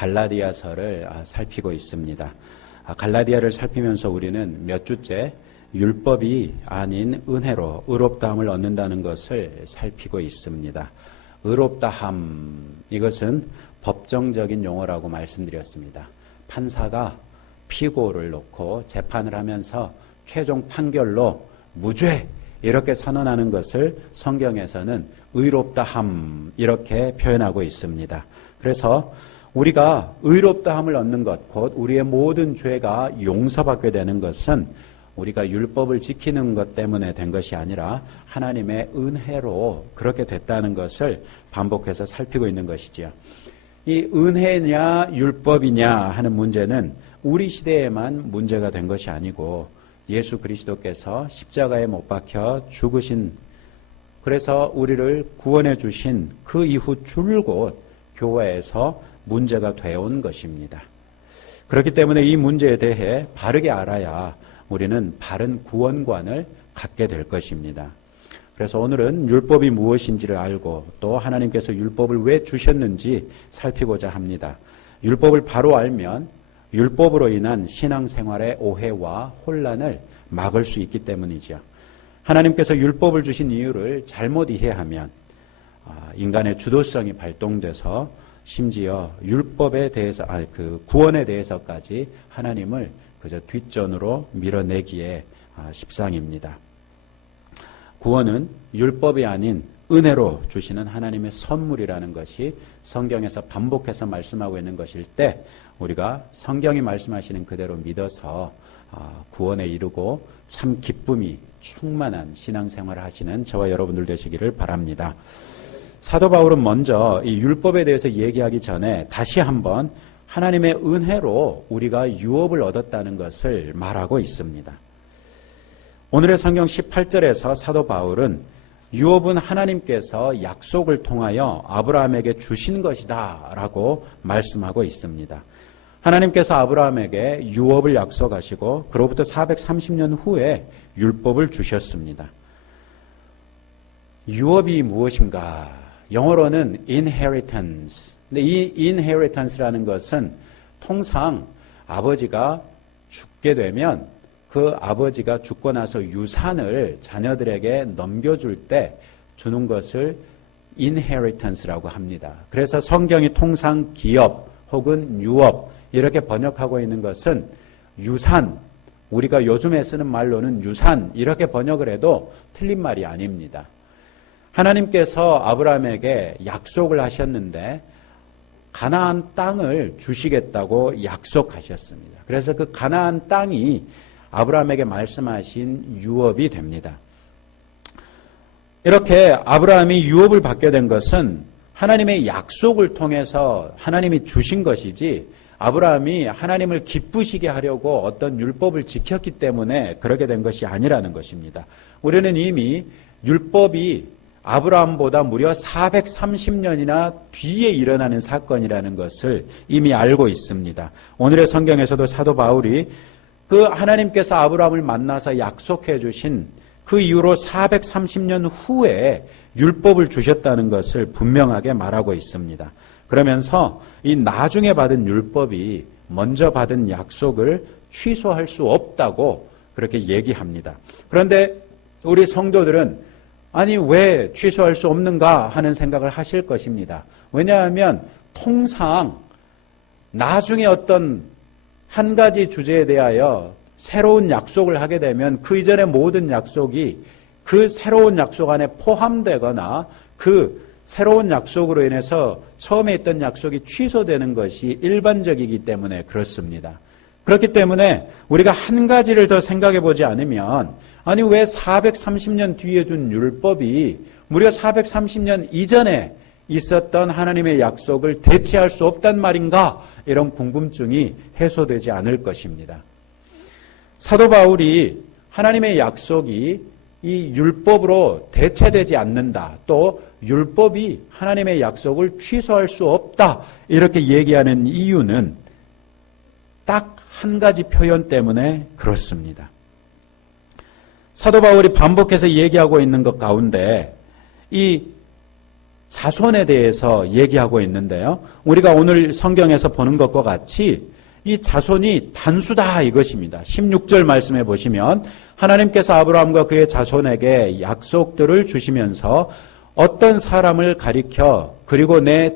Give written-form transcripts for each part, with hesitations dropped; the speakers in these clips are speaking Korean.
갈라디아서를 살피고 있습니다. 갈라디아를 살피면서 우리는 몇 주째 율법이 아닌 은혜로 의롭다함을 얻는다는 것을 살피고 있습니다. 의롭다함, 이것은 법정적인 용어라고 말씀드렸습니다. 판사가 피고를 놓고 재판을 하면서 최종 판결로 무죄 이렇게 선언하는 것을 성경에서는 의롭다함 이렇게 표현하고 있습니다. 그래서 우리가 의롭다함을 얻는 것, 곧 우리의 모든 죄가 용서받게 되는 것은 우리가 율법을 지키는 것 때문에 된 것이 아니라 하나님의 은혜로 그렇게 됐다는 것을 반복해서 살피고 있는 것이지요. 이 은혜냐 율법이냐 하는 문제는 우리 시대에만 문제가 된 것이 아니고 예수 그리스도께서 십자가에 못 박혀 죽으신, 그래서 우리를 구원해 주신 그 이후 줄곧 교회에서 문제가 되어온 것입니다. 그렇기 때문에 이 문제에 대해 바르게 알아야 우리는 바른 구원관을 갖게 될 것입니다. 그래서 오늘은 율법이 무엇인지를 알고 또 하나님께서 율법을 왜 주셨는지 살피고자 합니다. 율법을 바로 알면 율법으로 인한 신앙생활의 오해와 혼란을 막을 수 있기 때문이죠. 하나님께서 율법을 주신 이유를 잘못 이해하면 인간의 주도성이 발동돼서 심지어 율법에 대해서, 구원에 대해서까지 하나님을 그저 뒷전으로 밀어내기에 십상입니다. 구원은 율법이 아닌 은혜로 주시는 하나님의 선물이라는 것이 성경에서 반복해서 말씀하고 있는 것일 때 우리가 성경이 말씀하시는 그대로 믿어서 구원에 이르고 참 기쁨이 충만한 신앙생활을 하시는 저와 여러분들 되시기를 바랍니다. 사도 바울은 먼저 이 율법에 대해서 얘기하기 전에 다시 한번 하나님의 은혜로 우리가 유업을 얻었다는 것을 말하고 있습니다. 오늘의 성경 18절에서 사도 바울은 유업은 하나님께서 약속을 통하여 아브라함에게 주신 것이다 라고 말씀하고 있습니다. 하나님께서 아브라함에게 유업을 약속하시고 그로부터 430년 후에 율법을 주셨습니다. 유업이 무엇인가? 영어로는 inheritance. 근데 이 inheritance라는 것은 통상 아버지가 죽게 되면 그 아버지가 죽고 나서 유산을 자녀들에게 넘겨줄 때 주는 것을 inheritance라고 합니다. 그래서 성경이 통상 기업 혹은 유업 이렇게 번역하고 있는 것은 유산, 우리가 요즘에 쓰는 말로는 유산 이렇게 번역을 해도 틀린 말이 아닙니다. 하나님께서 아브라함에게 약속을 하셨는데 가나안 땅을 주시겠다고 약속하셨습니다. 그래서 그 가나안 땅이 아브라함에게 말씀하신 유업이 됩니다. 이렇게 아브라함이 유업을 받게 된 것은 하나님의 약속을 통해서 하나님이 주신 것이지 아브라함이 하나님을 기쁘시게 하려고 어떤 율법을 지켰기 때문에 그렇게 된 것이 아니라는 것입니다. 우리는 이미 율법이 아브라함보다 무려 430년이나 뒤에 일어나는 사건이라는 것을 이미 알고 있습니다. 오늘의 성경에서도 사도 바울이 그 하나님께서 아브라함을 만나서 약속해 주신 그 이후로 430년 후에 율법을 주셨다는 것을 분명하게 말하고 있습니다. 그러면서 이 나중에 받은 율법이 먼저 받은 약속을 취소할 수 없다고 그렇게 얘기합니다. 그런데 우리 성도들은 아니 왜 취소할 수 없는가 하는 생각을 하실 것입니다. 왜냐하면 통상 나중에 어떤 한 가지 주제에 대하여 새로운 약속을 하게 되면 그 이전의 모든 약속이 그 새로운 약속 안에 포함되거나 그 새로운 약속으로 인해서 처음에 있던 약속이 취소되는 것이 일반적이기 때문에 그렇습니다. 그렇기 때문에 우리가 한 가지를 더 생각해 보지 않으면 아니 왜 430년 뒤에 준 율법이 무려 430년 이전에 있었던 하나님의 약속을 대체할 수 없단 말인가? 이런 궁금증이 해소되지 않을 것입니다. 사도 바울이 하나님의 약속이 이 율법으로 대체되지 않는다. 또 율법이 하나님의 약속을 취소할 수 없다. 이렇게 얘기하는 이유는 딱 한 가지 표현 때문에 그렇습니다. 사도 바울이 반복해서 얘기하고 있는 것 가운데 이 자손에 대해서 얘기하고 있는데요. 우리가 오늘 성경에서 보는 것과 같이 이 자손이 단수다 이것입니다. 16절 말씀해 보시면 하나님께서 아브라함과 그의 자손에게 약속들을 주시면서 어떤 사람을 가리켜 그리고 내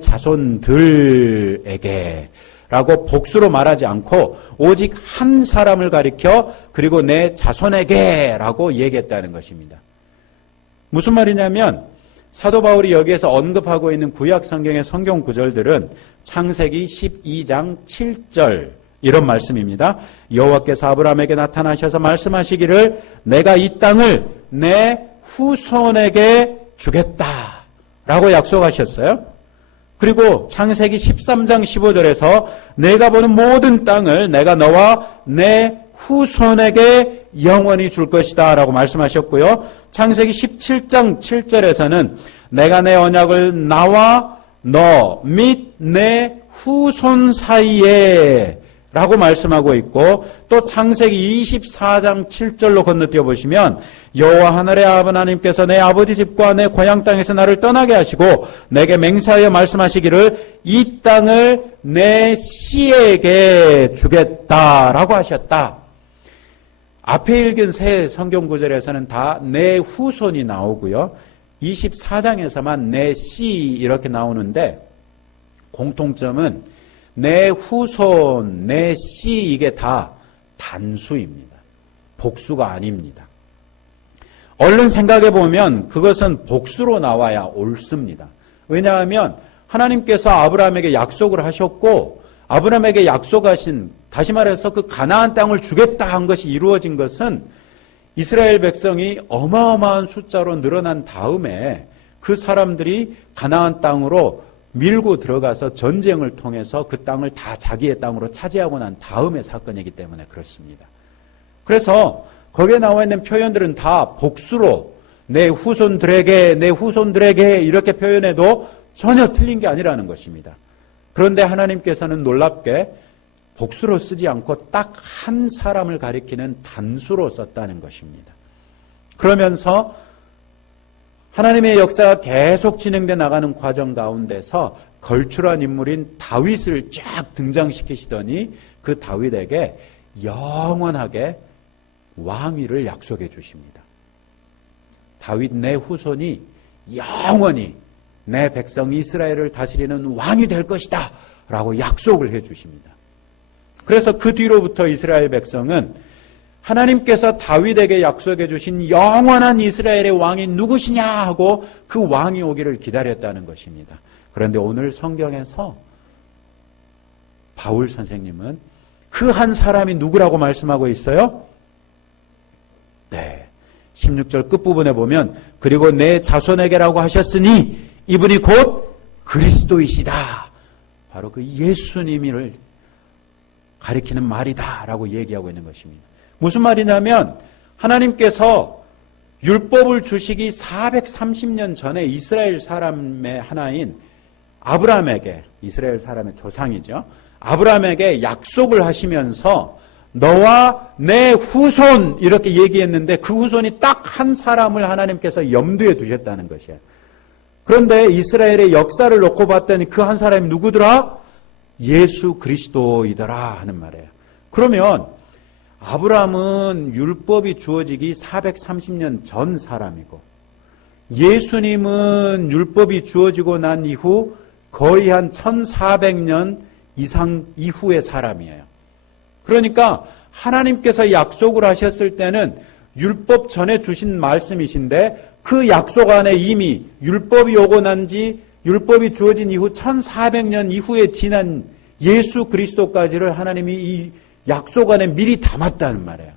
자손들에게 라고 복수로 말하지 않고 오직 한 사람을 가리켜 그리고 내 자손에게 라고 얘기했다는 것입니다. 무슨 말이냐면 사도 바울이 여기에서 언급하고 있는 구약 성경의 성경 구절들은 창세기 12장 7절 이런 말씀입니다. 여호와께서 아브라함에게 나타나셔서 말씀하시기를 내가 이 땅을 내 후손에게 주겠다라고 약속하셨어요. 그리고 창세기 13장 15절에서 내가 보는 모든 땅을 내가 너와 내 후손에게 영원히 줄 것이다 라고 말씀하셨고요. 창세기 17장 7절에서는 내가 내 언약을 나와 너 및 내 후손 사이에 라고 말씀하고 있고 또 창세기 24장 7절로 건너뛰어 보시면 여호와 하늘의 아버지 하나님께서 내 아버지 집과 내 고향 땅에서 나를 떠나게 하시고 내게 맹세하여 말씀하시기를 이 땅을 내 씨에게 주겠다라고 하셨다. 앞에 읽은 세 성경 구절에서는 다 내 후손이 나오고요. 24장에서만 내 씨 이렇게 나오는데 공통점은 내 후손, 내 씨 이게 다 단수입니다. 복수가 아닙니다. 얼른 생각해 보면 그것은 복수로 나와야 옳습니다. 왜냐하면 하나님께서 아브라함에게 약속을 하셨고 아브라함에게 약속하신 다시 말해서 그 가나안 땅을 주겠다 한 것이 이루어진 것은 이스라엘 백성이 어마어마한 숫자로 늘어난 다음에 그 사람들이 가나안 땅으로 밀고 들어가서 전쟁을 통해서 그 땅을 다 자기의 땅으로 차지하고 난 다음의 사건이기 때문에 그렇습니다. 그래서 거기에 나와 있는 표현들은 다 복수로 내 후손들에게 이렇게 표현해도 전혀 틀린 게 아니라는 것입니다. 그런데 하나님께서는 놀랍게 복수로 쓰지 않고 딱 한 사람을 가리키는 단수로 썼다는 것입니다. 그러면서 하나님의 역사가 계속 진행돼 나가는 과정 가운데서 걸출한 인물인 다윗을 쫙 등장시키시더니 그 다윗에게 영원하게 왕위를 약속해 주십니다. 다윗 내 후손이 영원히 내 백성 이스라엘을 다스리는 왕이 될 것이다 라고 약속을 해 주십니다. 그래서 그 뒤로부터 이스라엘 백성은 하나님께서 다윗에게 약속해 주신 영원한 이스라엘의 왕이 누구시냐 하고 그 왕이 오기를 기다렸다는 것입니다. 그런데 오늘 성경에서 바울 선생님은 그 한 사람이 누구라고 말씀하고 있어요? 네. 16절 끝부분에 보면 그리고 내 자손에게라고 하셨으니 이분이 곧 그리스도이시다. 바로 그 예수님을 가리키는 말이다 라고 얘기하고 있는 것입니다. 무슨 말이냐면 하나님께서 율법을 주시기 430년 전에 이스라엘 사람의 하나인 아브라함에게, 이스라엘 사람의 조상이죠, 아브라함에게 약속을 하시면서 너와 내 후손 이렇게 얘기했는데 그 후손이 딱 한 사람을 하나님께서 염두에 두셨다는 것이에요. 그런데 이스라엘의 역사를 놓고 봤더니 그 한 사람이 누구더라? 예수 그리스도이더라 하는 말이에요. 그러면 아브라함은 율법이 주어지기 430년 전 사람이고 예수님은 율법이 주어지고 난 이후 거의 한 1400년 이상 이후의 사람이에요. 그러니까 하나님께서 약속을 하셨을 때는 율법 전에 주신 말씀이신데 그 약속 안에 이미 율법이 오고 난지 율법이 주어진 이후 1400년 이후에 지난 예수 그리스도까지를 하나님이 이 약속 안에 미리 담았다는 말이에요.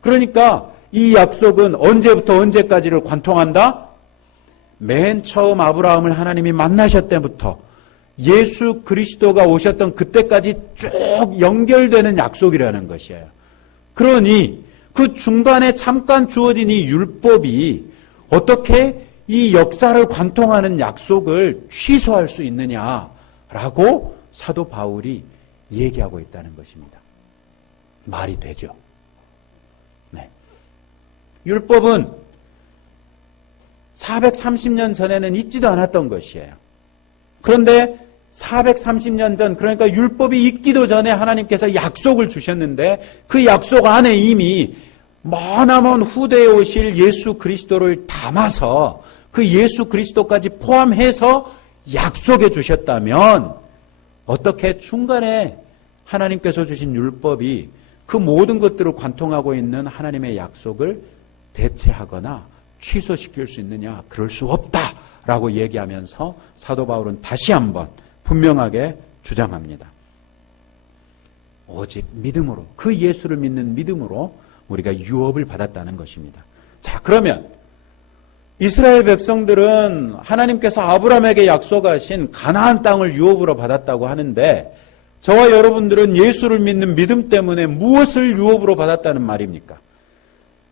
그러니까 이 약속은 언제부터 언제까지를 관통한다? 맨 처음 아브라함을 하나님이 만나셨을 때부터 예수 그리스도가 오셨던 그때까지 쭉 연결되는 약속이라는 것이에요. 그러니 그 중간에 잠깐 주어진 이 율법이 어떻게 이 역사를 관통하는 약속을 취소할 수 있느냐라고 사도 바울이 얘기하고 있다는 것입니다. 말이 되죠. 네. 율법은 430년 전에는 있지도 않았던 것이에요. 그런데 430년 전, 그러니까 율법이 있기도 전에 하나님께서 약속을 주셨는데 그 약속 안에 이미 머나먼 후대에 오실 예수 그리스도를 담아서 그 예수 그리스도까지 포함해서 약속해 주셨다면 어떻게 중간에 하나님께서 주신 율법이 그 모든 것들을 관통하고 있는 하나님의 약속을 대체하거나 취소시킬 수 있느냐? 그럴 수 없다라고 얘기하면서 사도 바울은 다시 한번 분명하게 주장합니다. 오직 믿음으로, 그 예수를 믿는 믿음으로 우리가 유업을 받았다는 것입니다. 자, 그러면 이스라엘 백성들은 하나님께서 아브라함에게 약속하신 가나안 땅을 유업으로 받았다고 하는데 저와 여러분들은 예수를 믿는 믿음 때문에 무엇을 유업으로 받았다는 말입니까?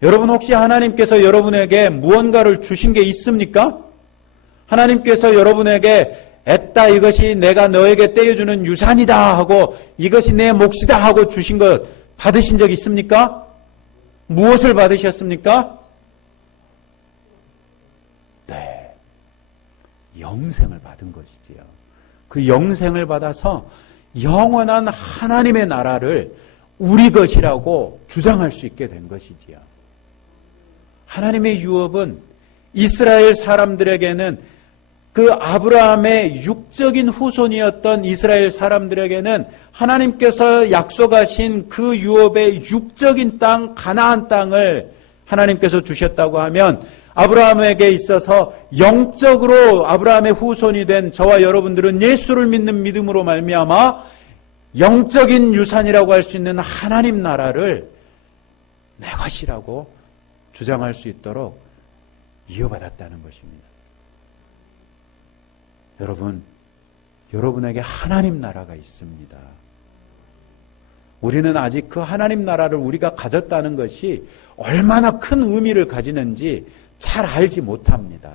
여러분 혹시 하나님께서 여러분에게 무언가를 주신 게 있습니까? 하나님께서 여러분에게 애따 이것이 내가 너에게 떼어주는 유산이다 하고 이것이 내 몫이다 하고 주신 것 받으신 적 있습니까? 무엇을 받으셨습니까? 네, 영생을 받은 것이지요. 그 영생을 받아서 영원한 하나님의 나라를 우리 것이라고 주장할 수 있게 된 것이지요. 하나님의 유업은 이스라엘 사람들에게는 그 아브라함의 육적인 후손이었던 이스라엘 사람들에게는 하나님께서 약속하신 그 유업의 육적인 땅 가나안 땅을 하나님께서 주셨다고 하면 아브라함에게 있어서 영적으로 아브라함의 후손이 된 저와 여러분들은 예수를 믿는 믿음으로 말미암아 영적인 유산이라고 할 수 있는 하나님 나라를 내 것이라고 주장할 수 있도록 이어받았다는 것입니다. 여러분, 여러분에게 하나님 나라가 있습니다. 우리는 아직 그 하나님 나라를 우리가 가졌다는 것이 얼마나 큰 의미를 가지는지 잘 알지 못합니다.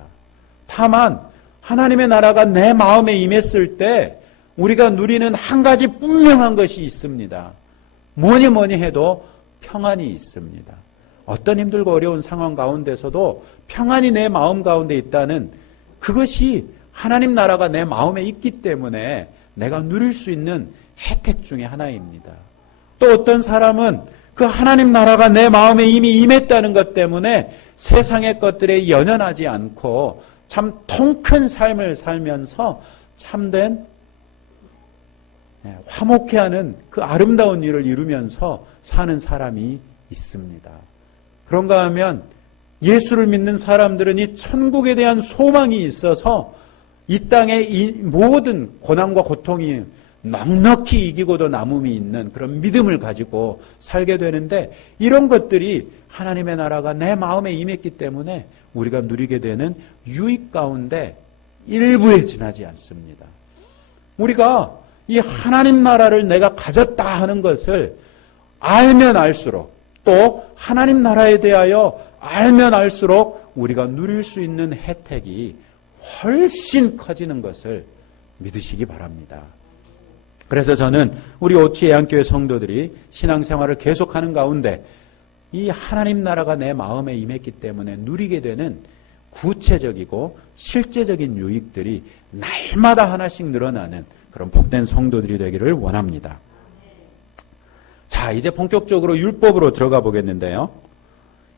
다만 하나님의 나라가 내 마음에 임했을 때 우리가 누리는 한 가지 분명한 것이 있습니다. 뭐니 해도 평안이 있습니다. 어떤 힘들고 어려운 상황 가운데서도 평안이 내 마음 가운데 있다는 그것이 하나님 나라가 내 마음에 있기 때문에 내가 누릴 수 있는 혜택 중에 하나입니다. 또 어떤 사람은 그 하나님 나라가 내 마음에 이미 임했다는 것 때문에 세상의 것들에 연연하지 않고 참 통큰 삶을 살면서 참된 화목해하는 그 아름다운 일을 이루면서 사는 사람이 있습니다. 그런가 하면 예수를 믿는 사람들은 이 천국에 대한 소망이 있어서 이 땅의 이 모든 고난과 고통이 넉넉히 이기고도 남음이 있는 그런 믿음을 가지고 살게 되는데 이런 것들이 하나님의 나라가 내 마음에 임했기 때문에 우리가 누리게 되는 유익 가운데 일부에 지나지 않습니다. 우리가 이 하나님 나라를 내가 가졌다 하는 것을 알면 알수록 또 하나님 나라에 대하여 알면 알수록 우리가 누릴 수 있는 혜택이 훨씬 커지는 것을 믿으시기 바랍니다. 그래서 저는 우리 오치 예안교회 성도들이 신앙생활을 계속하는 가운데 이 하나님 나라가 내 마음에 임했기 때문에 누리게 되는 구체적이고 실제적인 유익들이 날마다 하나씩 늘어나는 그런 복된 성도들이 되기를 원합니다. 자, 이제 본격적으로 율법으로 들어가 보겠는데요.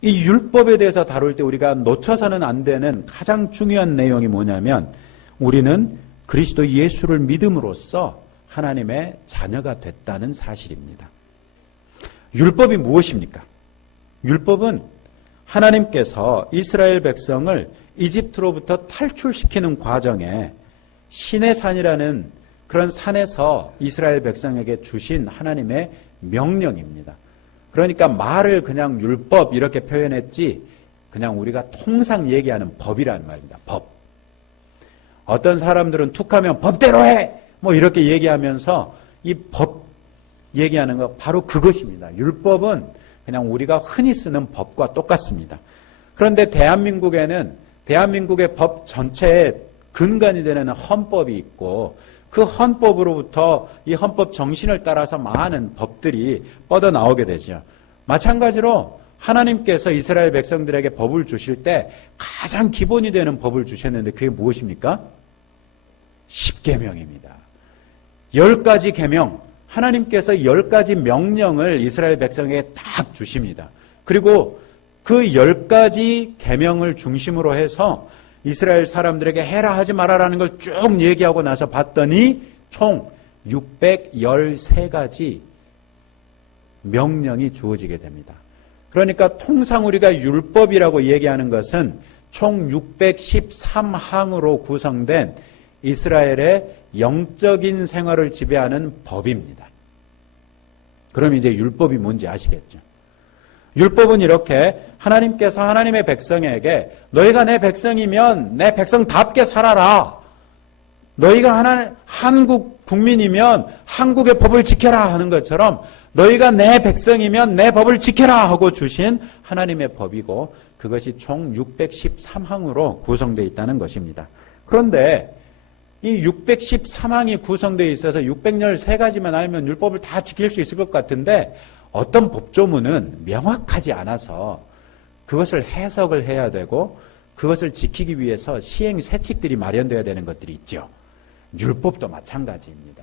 이 율법에 대해서 다룰 때 우리가 놓쳐서는 안 되는 가장 중요한 내용이 뭐냐면 우리는 그리스도 예수를 믿음으로써 하나님의 자녀가 됐다는 사실입니다. 율법이 무엇입니까? 율법은 하나님께서 이스라엘 백성을 이집트로부터 탈출시키는 과정에 시내산이라는 그런 산에서 이스라엘 백성에게 주신 하나님의 명령입니다. 그러니까 말을 그냥 율법 이렇게 표현했지 그냥 우리가 통상 얘기하는 법이라는 말입니다. 법. 어떤 사람들은 툭하면 법대로 해! 뭐 이렇게 얘기하면서 이 법 얘기하는 거 바로 그것입니다. 율법은 그냥 우리가 흔히 쓰는 법과 똑같습니다. 그런데 대한민국의 법 전체에 근간이 되는 헌법이 있고 그 헌법으로부터 이 헌법 정신을 따라서 많은 법들이 뻗어나오게 되죠. 마찬가지로 하나님께서 이스라엘 백성들에게 법을 주실 때 가장 기본이 되는 법을 주셨는데 그게 무엇입니까? 10계명입니다. 10가지 계명, 하나님께서 10가지 명령을 이스라엘 백성에게 딱 주십니다. 그리고 그 10가지 계명을 중심으로 해서 이스라엘 사람들에게 해라 하지 말아라는 걸 쭉 얘기하고 나서 봤더니 총 613가지 명령이 주어지게 됩니다. 그러니까 통상 우리가 율법이라고 얘기하는 것은 총 613항으로 구성된 이스라엘의 영적인 생활을 지배하는 법입니다. 그럼 이제 율법이 뭔지 아시겠죠? 율법은 이렇게 하나님께서 하나님의 백성에게 너희가 내 백성이면 내 백성답게 살아라. 너희가 한국 국민이면 한국의 법을 지켜라 하는 것처럼 너희가 내 백성이면 내 법을 지켜라 하고 주신 하나님의 법이고 그것이 총 613항으로 구성되어 있다는 것입니다. 그런데 이 613항이 구성되어 있어서 613가지만 알면 율법을 다 지킬 수 있을 것 같은데 어떤 법조문은 명확하지 않아서 그것을 해석을 해야 되고 그것을 지키기 위해서 시행세칙들이 마련되어야 되는 것들이 있죠. 율법도 마찬가지입니다.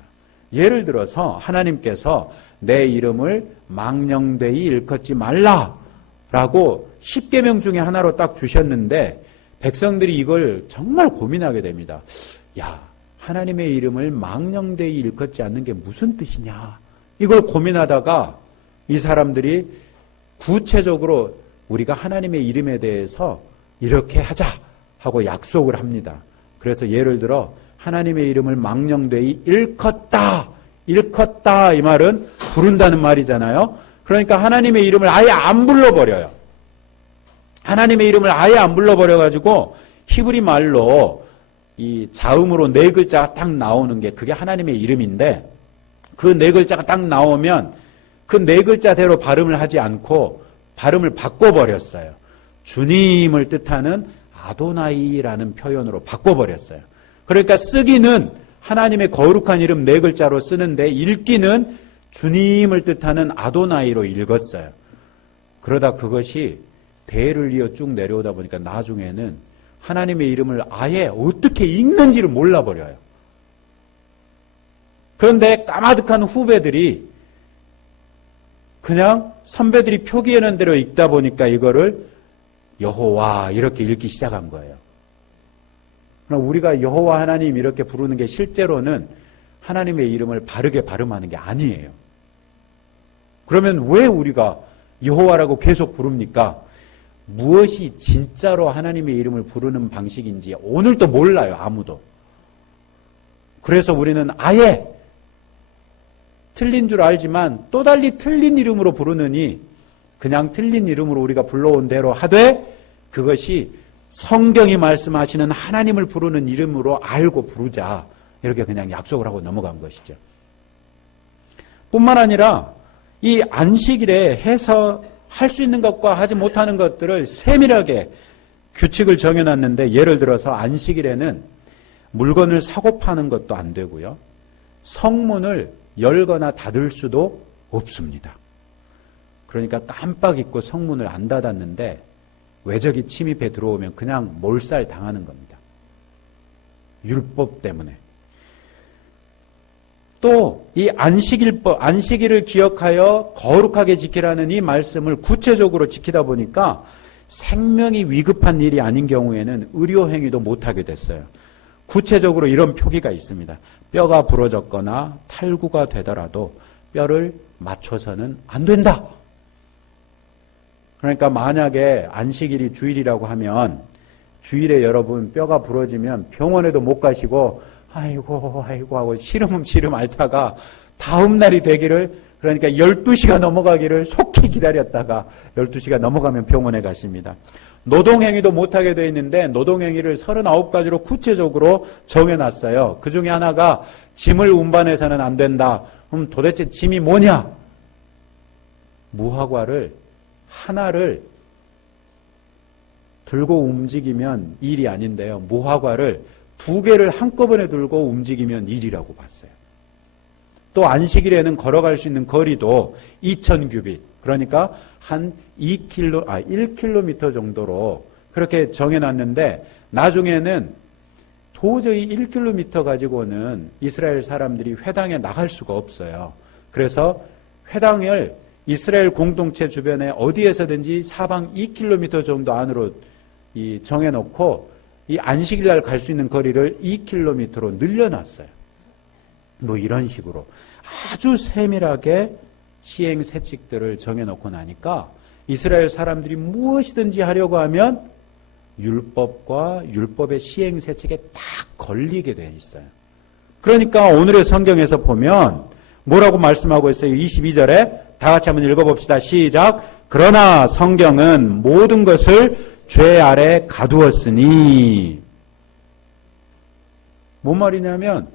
예를 들어서 하나님께서 내 이름을 망령되이 일컫지 말라라고 10계명 중에 하나로 딱 주셨는데 백성들이 이걸 정말 고민하게 됩니다. 야, 하나님의 이름을 망령되이 일컫지 않는 게 무슨 뜻이냐? 이걸 고민하다가 이 사람들이 구체적으로 우리가 하나님의 이름에 대해서 이렇게 하자 하고 약속을 합니다. 그래서 예를 들어 하나님의 이름을 망령되이 일컫다 이 말은 부른다는 말이잖아요. 그러니까 하나님의 이름을 아예 안 불러버려요. 하나님의 이름을 아예 안 불러버려가지고 히브리 말로 이 자음으로 4글자가 딱 나오는 게 그게 하나님의 이름인데 그 4글자가 딱 나오면 그 4글자대로 발음을 하지 않고 발음을 바꿔버렸어요. 주님을 뜻하는 아도나이라는 표현으로 바꿔버렸어요. 그러니까 쓰기는 하나님의 거룩한 이름 4글자로 쓰는데 읽기는 주님을 뜻하는 아도나이로 읽었어요. 그러다 그것이 대를 이어 쭉 내려오다 보니까 나중에는 하나님의 이름을 아예 어떻게 읽는지를 몰라버려요. 그런데 까마득한 후배들이 그냥 선배들이 표기해놓은 대로 읽다 보니까 이거를 여호와 이렇게 읽기 시작한 거예요. 그럼 우리가 여호와 하나님 이렇게 부르는 게 실제로는 하나님의 이름을 바르게 발음하는 게 아니에요. 그러면 왜 우리가 여호와라고 계속 부릅니까? 무엇이 진짜로 하나님의 이름을 부르는 방식인지 오늘도 몰라요, 아무도. 그래서 우리는 아예 틀린 줄 알지만 또 달리 틀린 이름으로 부르느니 그냥 틀린 이름으로 우리가 불러온 대로 하되 그것이 성경이 말씀하시는 하나님을 부르는 이름으로 알고 부르자 이렇게 그냥 약속을 하고 넘어간 것이죠. 뿐만 아니라 이 안식일에 해서 할 수 있는 것과 하지 못하는 것들을 세밀하게 규칙을 정해놨는데 예를 들어서 안식일에는 물건을 사고 파는 것도 안 되고요. 성문을 열거나 닫을 수도 없습니다. 그러니까 깜빡 잊고 성문을 안 닫았는데 외적이 침입해 들어오면 그냥 몰살 당하는 겁니다. 율법 때문에. 또 이 안식일을 기억하여 거룩하게 지키라는 이 말씀을 구체적으로 지키다 보니까 생명이 위급한 일이 아닌 경우에는 의료행위도 못하게 됐어요. 구체적으로 이런 표기가 있습니다. 뼈가 부러졌거나 탈구가 되더라도 뼈를 맞춰서는 안 된다. 그러니까 만약에 안식일이 주일이라고 하면 주일에 여러분 뼈가 부러지면 병원에도 못 가시고 아이고 하고 시름 앓다가 다음 날이 되기를 그러니까 12시가 넘어가기를 속히 기다렸다가 12시가 넘어가면 병원에 가십니다. 노동행위도 못하게 되어 있는데 노동행위를 39가지로 구체적으로 정해놨어요. 그 중에 하나가 짐을 운반해서는 안 된다. 그럼 도대체 짐이 뭐냐? 무화과를 하나를 들고 움직이면 일이 아닌데요. 무화과를 2개를 한꺼번에 들고 움직이면 일이라고 봤어요. 또 안식일에는 걸어갈 수 있는 거리도 2000규빗, 그러니까 한 1km 정도로 그렇게 정해놨는데 나중에는 도저히 1km 가지고는 이스라엘 사람들이 회당에 나갈 수가 없어요. 그래서 회당을 이스라엘 공동체 주변에 어디에서든지 사방 2km 정도 안으로 정해놓고 이 안식일 날 갈 수 있는 거리를 2km로 늘려놨어요. 뭐 이런 식으로 아주 세밀하게 시행세칙들을 정해놓고 나니까 이스라엘 사람들이 무엇이든지 하려고 하면 율법과 율법의 시행세칙에 딱 걸리게 되어 있어요. 그러니까 오늘의 성경에서 보면 뭐라고 말씀하고 있어요? 22절에 다 같이 한번 읽어봅시다. 시작. 그러나 성경은 모든 것을 죄 아래 가두었으니. 뭔 말이냐면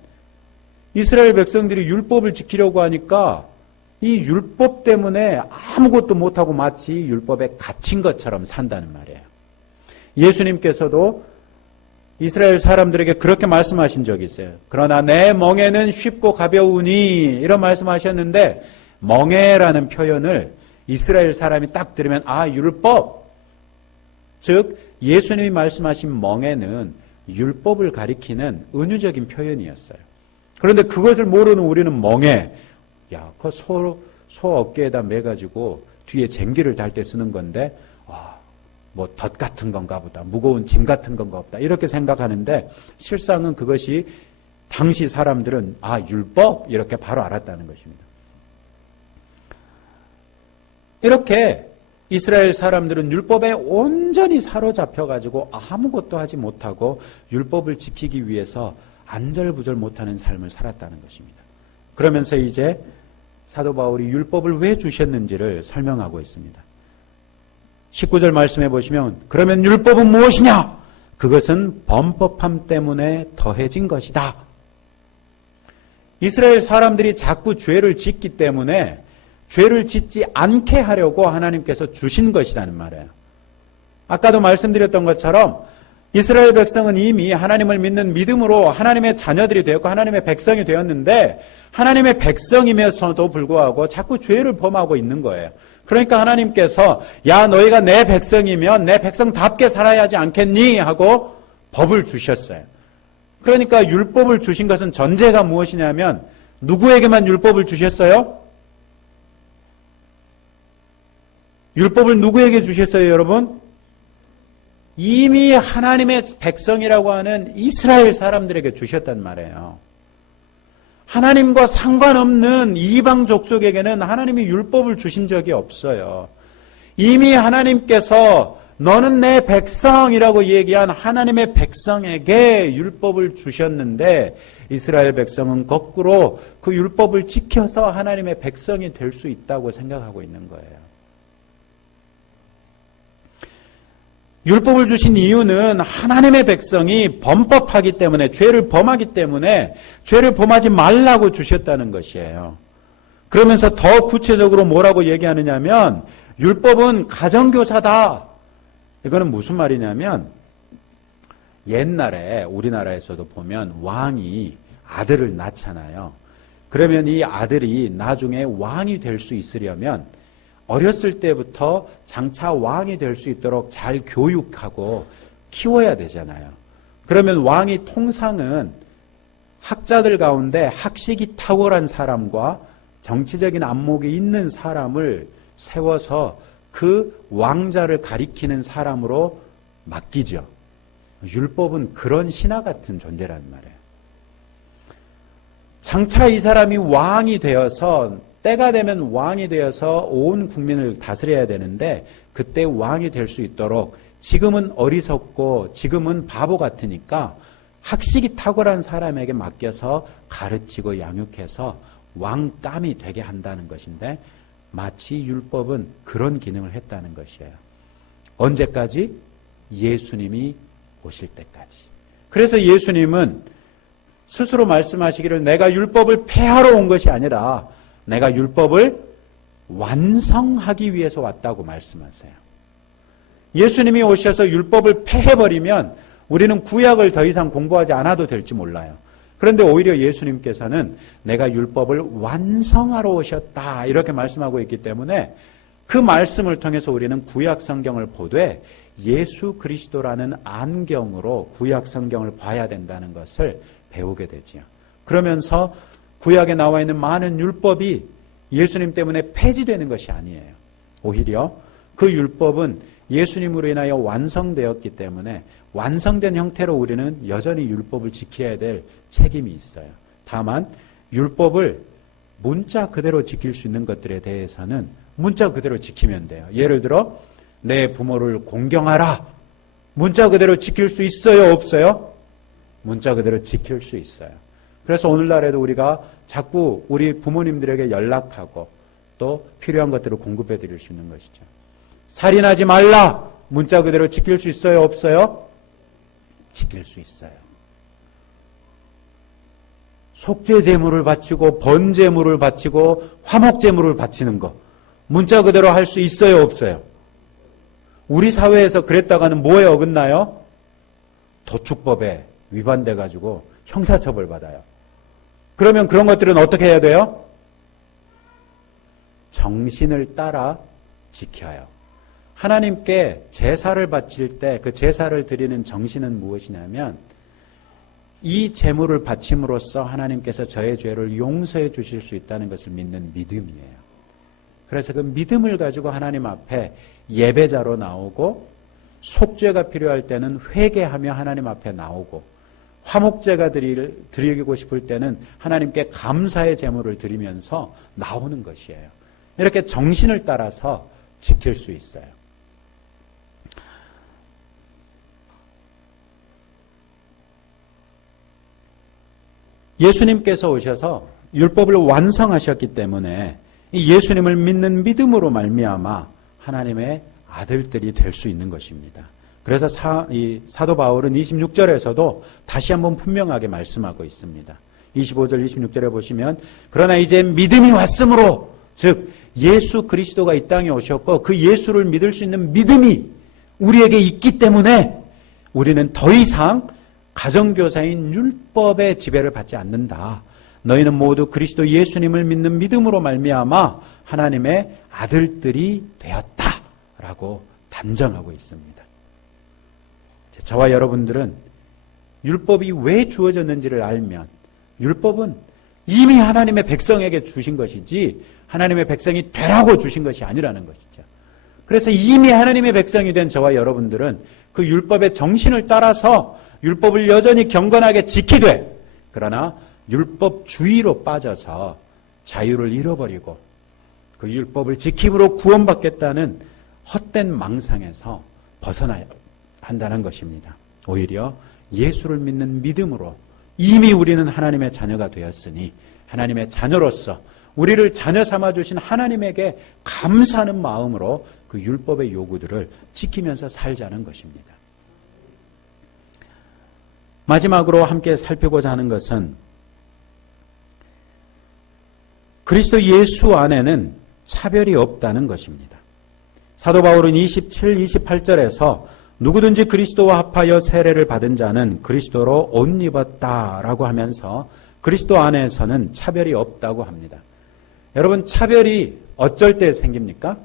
이스라엘 백성들이 율법을 지키려고 하니까 이 율법 때문에 아무것도 못하고 마치 율법에 갇힌 것처럼 산다는 말이에요. 예수님께서도 이스라엘 사람들에게 그렇게 말씀하신 적이 있어요. 그러나 내 멍에는 쉽고 가벼우니 이런 말씀하셨는데 멍에라는 표현을 이스라엘 사람이 딱 들으면 율법, 즉 예수님이 말씀하신 멍에는 율법을 가리키는 은유적인 표현이었어요. 그런데 그것을 모르는 우리는 멍에, 그 소 어깨에다 매가지고 뒤에 쟁기를 달 때 쓰는 건데 뭐 덫 같은 건가 보다, 무거운 짐 같은 건가 보다 이렇게 생각하는데 실상은 그것이 당시 사람들은 율법 이렇게 바로 알았다는 것입니다. 이렇게 이스라엘 사람들은 율법에 온전히 사로잡혀가지고 아무것도 하지 못하고 율법을 지키기 위해서 안절부절 못하는 삶을 살았다는 것입니다. 그러면서 이제 사도 바울이 율법을 왜 주셨는지를 설명하고 있습니다. 19절 말씀해 보시면 그러면 율법은 무엇이냐? 그것은 범법함 때문에 더해진 것이다. 이스라엘 사람들이 자꾸 죄를 짓기 때문에 죄를 짓지 않게 하려고 하나님께서 주신 것이라는 말이에요. 아까도 말씀드렸던 것처럼 이스라엘 백성은 이미 하나님을 믿는 믿음으로 하나님의 자녀들이 되었고 하나님의 백성이 되었는데 하나님의 백성임에서도 불구하고 자꾸 죄를 범하고 있는 거예요. 그러니까 하나님께서 너희가 내 백성이면 내 백성답게 살아야 하지 않겠니? 하고 법을 주셨어요. 그러니까 율법을 주신 것은 전제가 무엇이냐면 누구에게만 율법을 주셨어요? 율법을 누구에게 주셨어요, 여러분? 이미 하나님의 백성이라고 하는 이스라엘 사람들에게 주셨단 말이에요. 하나님과 상관없는 이방 족속에게는 하나님이 율법을 주신 적이 없어요. 이미 하나님께서 너는 내 백성이라고 얘기한 하나님의 백성에게 율법을 주셨는데 이스라엘 백성은 거꾸로 그 율법을 지켜서 하나님의 백성이 될 수 있다고 생각하고 있는 거예요. 율법을 주신 이유는 하나님의 백성이 범법하기 때문에 죄를 범하기 때문에 죄를 범하지 말라고 주셨다는 것이에요. 그러면서 더 구체적으로 뭐라고 얘기하느냐면 율법은 가정교사다. 이거는 무슨 말이냐면 옛날에 우리나라에서도 보면 왕이 아들을 낳잖아요. 그러면 이 아들이 나중에 왕이 될 수 있으려면 어렸을 때부터 장차 왕이 될 수 있도록 잘 교육하고 키워야 되잖아요. 그러면 왕이 통상은 학자들 가운데 학식이 탁월한 사람과 정치적인 안목이 있는 사람을 세워서 그 왕자를 가리키는 사람으로 맡기죠. 율법은 그런 신하 같은 존재란 말이에요. 장차 이 사람이 왕이 되어서 때가 되면 왕이 되어서 온 국민을 다스려야 되는데 그때 왕이 될 수 있도록 지금은 어리석고 지금은 바보 같으니까 학식이 탁월한 사람에게 맡겨서 가르치고 양육해서 왕감이 되게 한다는 것인데 마치 율법은 그런 기능을 했다는 것이에요. 언제까지? 예수님이 오실 때까지. 그래서 예수님은 스스로 말씀하시기를 내가 율법을 폐하러 온 것이 아니라 내가 율법을 완성하기 위해서 왔다고 말씀하세요. 예수님이 오셔서 율법을 폐해버리면 우리는 구약을 더 이상 공부하지 않아도 될지 몰라요. 그런데 오히려 예수님께서는 내가 율법을 완성하러 오셨다 이렇게 말씀하고 있기 때문에 그 말씀을 통해서 우리는 구약 성경을 보되 예수 그리스도라는 안경으로 구약 성경을 봐야 된다는 것을 배우게 되지요. 그러면서 구약에 나와 있는 많은 율법이 예수님 때문에 폐지되는 것이 아니에요. 오히려 그 율법은 예수님으로 인하여 완성되었기 때문에 완성된 형태로 우리는 여전히 율법을 지켜야 될 책임이 있어요. 다만 율법을 문자 그대로 지킬 수 있는 것들에 대해서는 문자 그대로 지키면 돼요. 예를 들어 내 부모를 공경하라. 문자 그대로 지킬 수 있어요? 없어요? 문자 그대로 지킬 수 있어요. 그래서 오늘날에도 우리가 자꾸 우리 부모님들에게 연락하고 또 필요한 것들을 공급해 드릴 수 있는 것이죠. 살인하지 말라. 문자 그대로 지킬 수 있어요? 없어요? 지킬 수 있어요. 속죄 제물을 바치고 번제물을 바치고 화목 제물을 바치는 거 문자 그대로 할 수 있어요? 없어요? 우리 사회에서 그랬다가는 뭐에 어긋나요? 도축법에 위반돼 가지고 형사처벌 받아요. 그러면 그런 것들은 어떻게 해야 돼요? 정신을 따라 지켜요. 하나님께 제사를 바칠 때 그 제사를 드리는 정신은 무엇이냐면 이 제물을 바침으로써 하나님께서 저의 죄를 용서해 주실 수 있다는 것을 믿는 믿음이에요. 그래서 그 믿음을 가지고 하나님 앞에 예배자로 나오고 속죄가 필요할 때는 회개하며 하나님 앞에 나오고 화목제가 드리고 싶을 때는 하나님께 감사의 제물을 드리면서 나오는 것이에요. 이렇게 정신을 따라서 지킬 수 있어요. 예수님께서 오셔서 율법을 완성하셨기 때문에 이 예수님을 믿는 믿음으로 말미암아 하나님의 아들들이 될 수 있는 것입니다. 그래서 사도 바울은 26절에서도 다시 한번 분명하게 말씀하고 있습니다. 25절 26절에 보시면 그러나 이제 믿음이 왔으므로 즉 예수 그리스도가 이 땅에 오셨고 그 예수를 믿을 수 있는 믿음이 우리에게 있기 때문에 우리는 더 이상 가정교사인 율법의 지배를 받지 않는다. 너희는 모두 그리스도 예수님을 믿는 믿음으로 말미암아 하나님의 아들들이 되었다라고 단정하고 있습니다. 저와 여러분들은 율법이 왜 주어졌는지를 알면 율법은 이미 하나님의 백성에게 주신 것이지 하나님의 백성이 되라고 주신 것이 아니라는 것이죠. 그래서 이미 하나님의 백성이 된 저와 여러분들은 그 율법의 정신을 따라서 율법을 여전히 경건하게 지키되 그러나 율법주의로 빠져서 자유를 잃어버리고 그 율법을 지킴으로 구원받겠다는 헛된 망상에서 벗어나야 한다는 것입니다. 오히려 예수를 믿는 믿음으로 이미 우리는 하나님의 자녀가 되었으니 하나님의 자녀로서 우리를 자녀 삼아주신 하나님에게 감사하는 마음으로 그 율법의 요구들을 지키면서 살자는 것입니다. 마지막으로 함께 살피고자 하는 것은 그리스도 예수 안에는 차별이 없다는 것입니다. 사도 바울은 27, 28절에서 누구든지 그리스도와 합하여 세례를 받은 자는 그리스도로 옷 입었다라고 하면서 그리스도 안에서는 차별이 없다고 합니다. 여러분, 차별이 어쩔 때 생깁니까?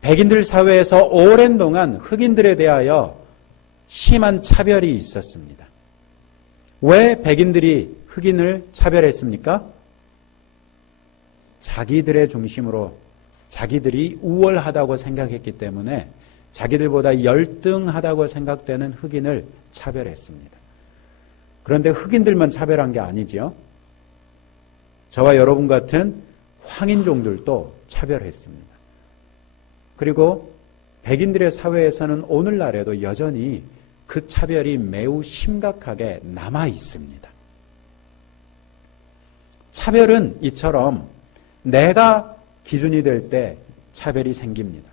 백인들 사회에서 오랜 동안 흑인들에 대하여 심한 차별이 있었습니다. 왜 백인들이 흑인을 차별했습니까? 자기들의 중심으로 자기들이 우월하다고 생각했기 때문에 자기들보다 열등하다고 생각되는 흑인을 차별했습니다. 그런데 흑인들만 차별한 게 아니죠. 저와 여러분 같은 황인종들도 차별했습니다. 그리고 백인들의 사회에서는 오늘날에도 여전히 그 차별이 매우 심각하게 남아 있습니다. 차별은 이처럼 내가 기준이 될 때 차별이 생깁니다.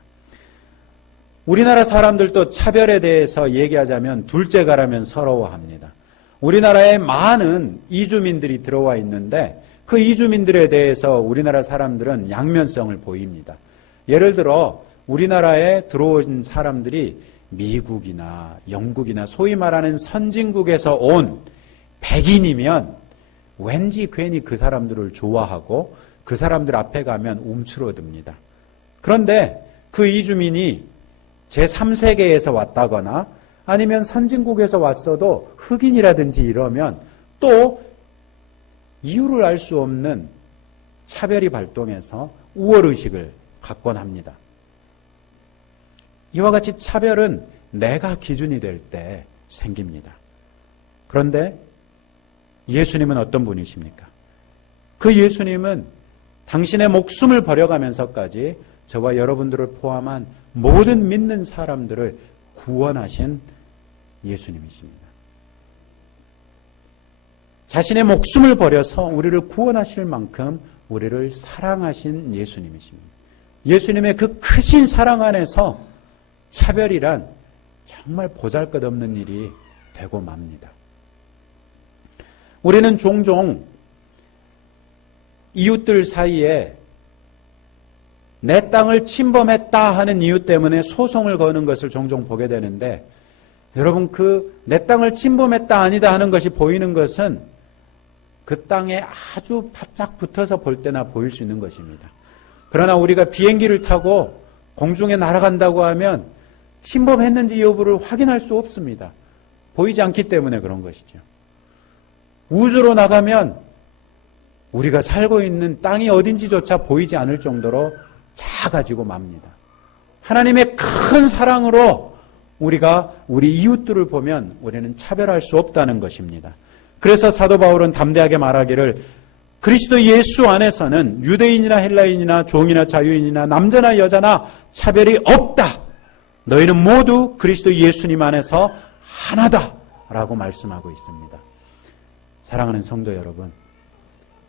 우리나라 사람들도 차별에 대해서 얘기하자면 둘째가라면 서러워합니다. 우리나라에 많은 이주민들이 들어와 있는데 그 이주민들에 대해서 우리나라 사람들은 양면성을 보입니다. 예를 들어 우리나라에 들어온 사람들이 미국이나 영국이나 소위 말하는 선진국에서 온 백인이면 왠지 괜히 그 사람들을 좋아하고 그 사람들 앞에 가면 움츠러듭니다. 그런데 그 이주민이 제3세계에서 왔다거나 아니면 선진국에서 왔어도 흑인이라든지 이러면 또 이유를 알 수 없는 차별이 발동해서 우월의식을 갖곤 합니다. 이와 같이 차별은 내가 기준이 될 때 생깁니다. 그런데 예수님은 어떤 분이십니까? 그 예수님은 당신의 목숨을 버려가면서까지 저와 여러분들을 포함한 모든 믿는 사람들을 구원하신 예수님이십니다. 자신의 목숨을 버려서 우리를 구원하실 만큼 우리를 사랑하신 예수님이십니다. 예수님의 그 크신 사랑 안에서 차별이란 정말 보잘것없는 일이 되고 맙니다. 우리는 종종 이웃들 사이에 내 땅을 침범했다 하는 이유 때문에 소송을 거는 것을 종종 보게 되는데, 여러분, 그 내 땅을 침범했다 아니다 하는 것이 보이는 것은 그 땅에 아주 바짝 붙어서 볼 때나 보일 수 있는 것입니다. 그러나 우리가 비행기를 타고 공중에 날아간다고 하면 침범했는지 여부를 확인할 수 없습니다. 보이지 않기 때문에 그런 것이죠. 우주로 나가면 우리가 살고 있는 땅이 어딘지조차 보이지 않을 정도로 작아지고 맙니다. 하나님의 큰 사랑으로 우리가 우리 이웃들을 보면 우리는 차별할 수 없다는 것입니다. 그래서 사도 바울은 담대하게 말하기를, 그리스도 예수 안에서는 유대인이나 헬라인이나 종이나 자유인이나 남자나 여자나 차별이 없다. 너희는 모두 그리스도 예수님 안에서 하나다 라고 말씀하고 있습니다. 사랑하는 성도 여러분,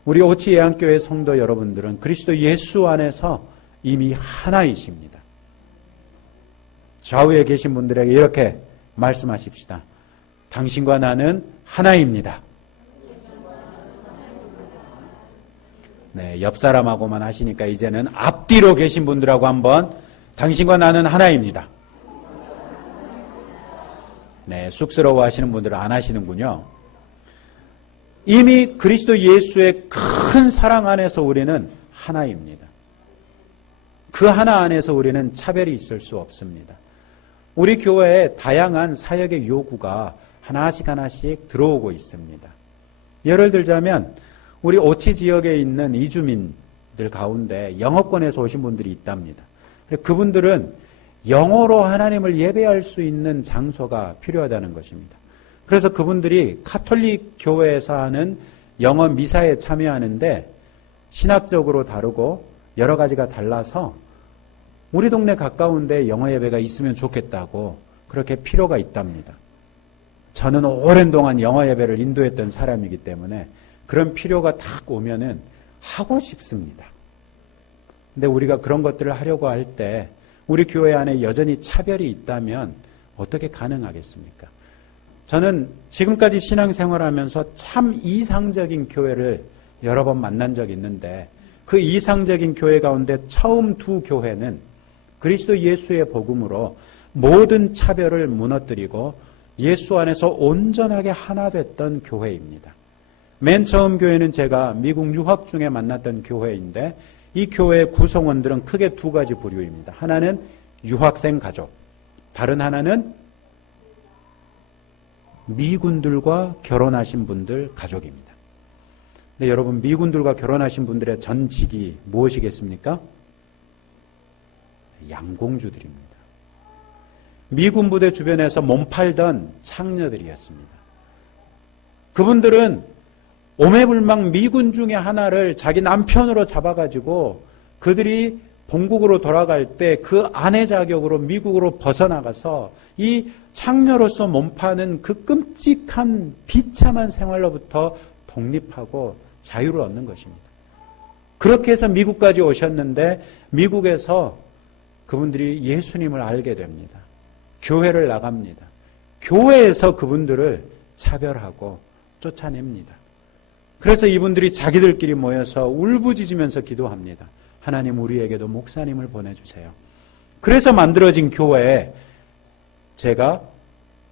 우리 오치 예안교회 성도 여러분들은 그리스도 예수 안에서 이미 하나이십니다. 좌우에 계신 분들에게 이렇게 말씀하십시다. 당신과 나는 하나입니다. 네, 옆 사람하고만 하시니까 이제는 앞뒤로 계신 분들하고 한번, 당신과 나는 하나입니다. 네, 쑥스러워 하시는 분들은 안 하시는군요. 이미 그리스도 예수의 큰 사랑 안에서 우리는 하나입니다. 그 하나 안에서 우리는 차별이 있을 수 없습니다. 우리 교회에 다양한 사역의 요구가 하나씩 하나씩 들어오고 있습니다. 예를 들자면 우리 오치 지역에 있는 이주민들 가운데 영어권에서 오신 분들이 있답니다. 그분들은 영어로 하나님을 예배할 수 있는 장소가 필요하다는 것입니다. 그래서 그분들이 카톨릭 교회에서 하는 영어 미사에 참여하는데 신학적으로 다르고 여러 가지가 달라서 우리 동네 가까운데 영어 예배가 있으면 좋겠다고 그렇게 필요가 있답니다. 저는 오랜 동안 영어 예배를 인도했던 사람이기 때문에 그런 필요가 딱 오면은 하고 싶습니다. 근데 우리가 그런 것들을 하려고 할 때 우리 교회 안에 여전히 차별이 있다면 어떻게 가능하겠습니까? 저는 지금까지 신앙생활하면서 참 이상적인 교회를 여러 번 만난 적이 있는데 그 이상적인 교회 가운데 처음 두 교회는 그리스도 예수의 복음으로 모든 차별을 무너뜨리고 예수 안에서 온전하게 하나 됐던 교회입니다. 맨 처음 교회는 제가 미국 유학 중에 만났던 교회인데 이 교회의 구성원들은 크게 두 가지 부류입니다. 하나는 유학생 가족, 다른 하나는 미군들과 결혼하신 분들 가족입니다. 근데 여러분, 미군들과 결혼하신 분들의 전직이 무엇이겠습니까? 양공주들입니다. 미군 부대 주변에서 몸팔던 창녀들이었습니다. 그분들은 오매불망 미군 중에 하나를 자기 남편으로 잡아가지고 그들이 본국으로 돌아갈 때 그 아내 자격으로 미국으로 벗어나가서 이 창녀로서 몸파는 그 끔찍한 비참한 생활로부터 독립하고 자유를 얻는 것입니다. 그렇게 해서 미국까지 오셨는데 미국에서 그분들이 예수님을 알게 됩니다. 교회를 나갑니다. 교회에서 그분들을 차별하고 쫓아냅니다. 그래서 이분들이 자기들끼리 모여서 울부짖으면서 기도합니다. 하나님, 우리에게도 목사님을 보내주세요. 그래서 만들어진 교회에 제가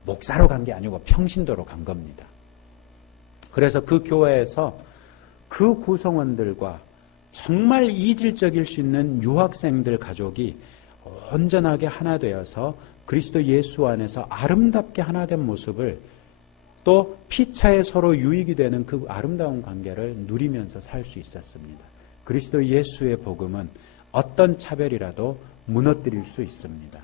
목사로 간 게 아니고 평신도로 간 겁니다. 그래서 그 교회에서 그 구성원들과 정말 이질적일 수 있는 유학생들 가족이 온전하게 하나 되어서 그리스도 예수 안에서 아름답게 하나 된 모습을 또 피차에 서로 유익이 되는 그 아름다운 관계를 누리면서 살 수 있었습니다. 그리스도 예수의 복음은 어떤 차별이라도 무너뜨릴 수 있습니다.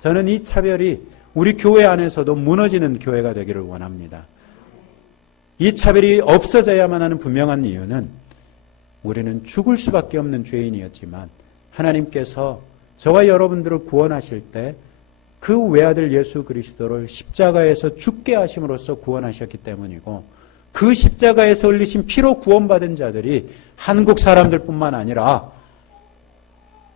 저는 이 차별이 우리 교회 안에서도 무너지는 교회가 되기를 원합니다. 이 차별이 없어져야만 하는 분명한 이유는 우리는 죽을 수밖에 없는 죄인이었지만 하나님께서 저와 여러분들을 구원하실 때 그 외아들 예수 그리스도를 십자가에서 죽게 하심으로써 구원하셨기 때문이고, 그 십자가에서 흘리신 피로 구원받은 자들이 한국 사람들뿐만 아니라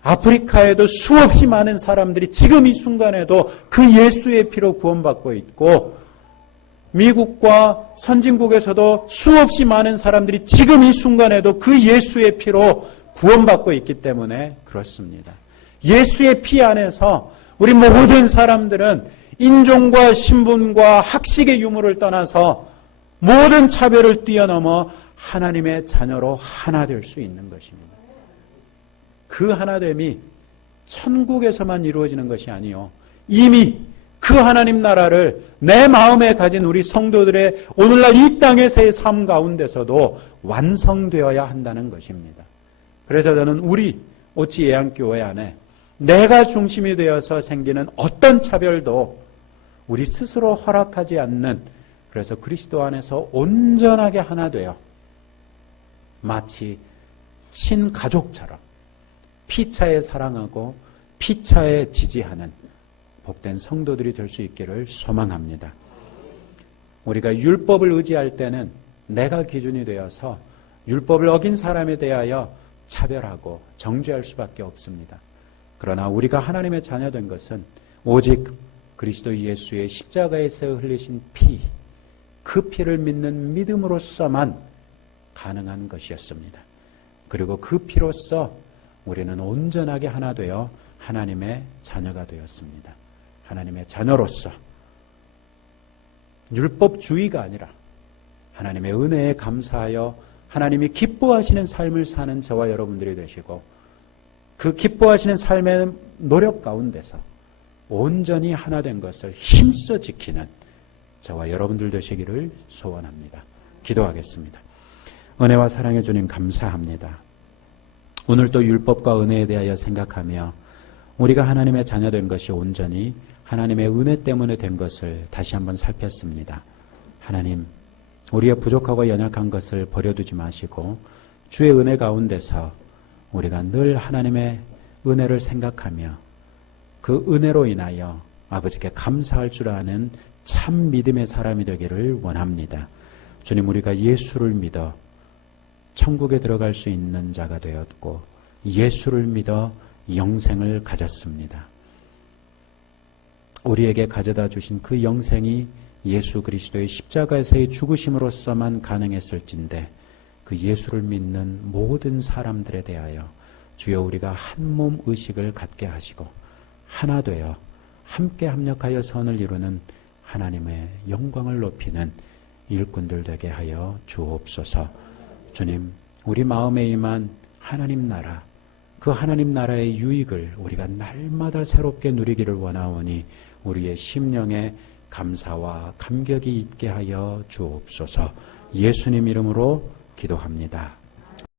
아프리카에도 수없이 많은 사람들이 지금 이 순간에도 그 예수의 피로 구원받고 있고, 미국과 선진국에서도 수없이 많은 사람들이 지금 이 순간에도 그 예수의 피로 구원받고 있기 때문에 그렇습니다. 예수의 피 안에서 우리 모든 사람들은 인종과 신분과 학식의 유무를 떠나서 모든 차별을 뛰어넘어 하나님의 자녀로 하나 될 수 있는 것입니다. 그 하나됨이 천국에서만 이루어지는 것이 아니요, 이미 그 하나님 나라를 내 마음에 가진 우리 성도들의 오늘날 이 땅에서의 삶 가운데서도 완성되어야 한다는 것입니다. 그래서 저는 우리 오치 예양교회 안에 내가 중심이 되어서 생기는 어떤 차별도 우리 스스로 허락하지 않는, 그래서 그리스도 안에서 온전하게 하나 되어 마치 친가족처럼 피차에 사랑하고 피차에 지지하는 복된 성도들이 될 수 있기를 소망합니다. 우리가 율법을 의지할 때는 내가 기준이 되어서 율법을 어긴 사람에 대하여 차별하고 정죄할 수밖에 없습니다. 그러나 우리가 하나님의 자녀된 것은 오직 그리스도 예수의 십자가에서 흘리신 피, 그 피를 믿는 믿음으로서만 가능한 것이었습니다. 그리고 그 피로써 우리는 온전하게 하나 되어 하나님의 자녀가 되었습니다. 하나님의 자녀로서 율법주의가 아니라 하나님의 은혜에 감사하여 하나님이 기뻐하시는 삶을 사는 저와 여러분들이 되시고, 그 기뻐하시는 삶의 노력 가운데서 온전히 하나 된 것을 힘써 지키는 저와 여러분들 되시기를 소원합니다. 기도하겠습니다. 은혜와 사랑의 주님 감사합니다. 오늘 또 율법과 은혜에 대하여 생각하며 우리가 하나님의 자녀된 것이 온전히 하나님의 은혜 때문에 된 것을 다시 한번 살폈습니다. 하나님, 우리의 부족하고 연약한 것을 버려두지 마시고 주의 은혜 가운데서 우리가 늘 하나님의 은혜를 생각하며 그 은혜로 인하여 아버지께 감사할 줄 아는 참 믿음의 사람이 되기를 원합니다. 주님, 우리가 예수를 믿어 천국에 들어갈 수 있는 자가 되었고 예수를 믿어 영생을 가졌습니다. 우리에게 가져다 주신 그 영생이 예수 그리스도의 십자가에서의 죽으심으로서만 가능했을진데 그 예수를 믿는 모든 사람들에 대하여 주여 우리가 한 몸 의식을 갖게 하시고 하나 되어 함께 합력하여 선을 이루는 하나님의 영광을 높이는 일꾼들 되게 하여 주옵소서. 주님, 우리 마음에 임한 하나님 나라, 그 하나님 나라의 유익을 우리가 날마다 새롭게 누리기를 원하오니 우리의 심령에 감사와 감격이 있게 하여 주옵소서. 예수님 이름으로 기도합니다.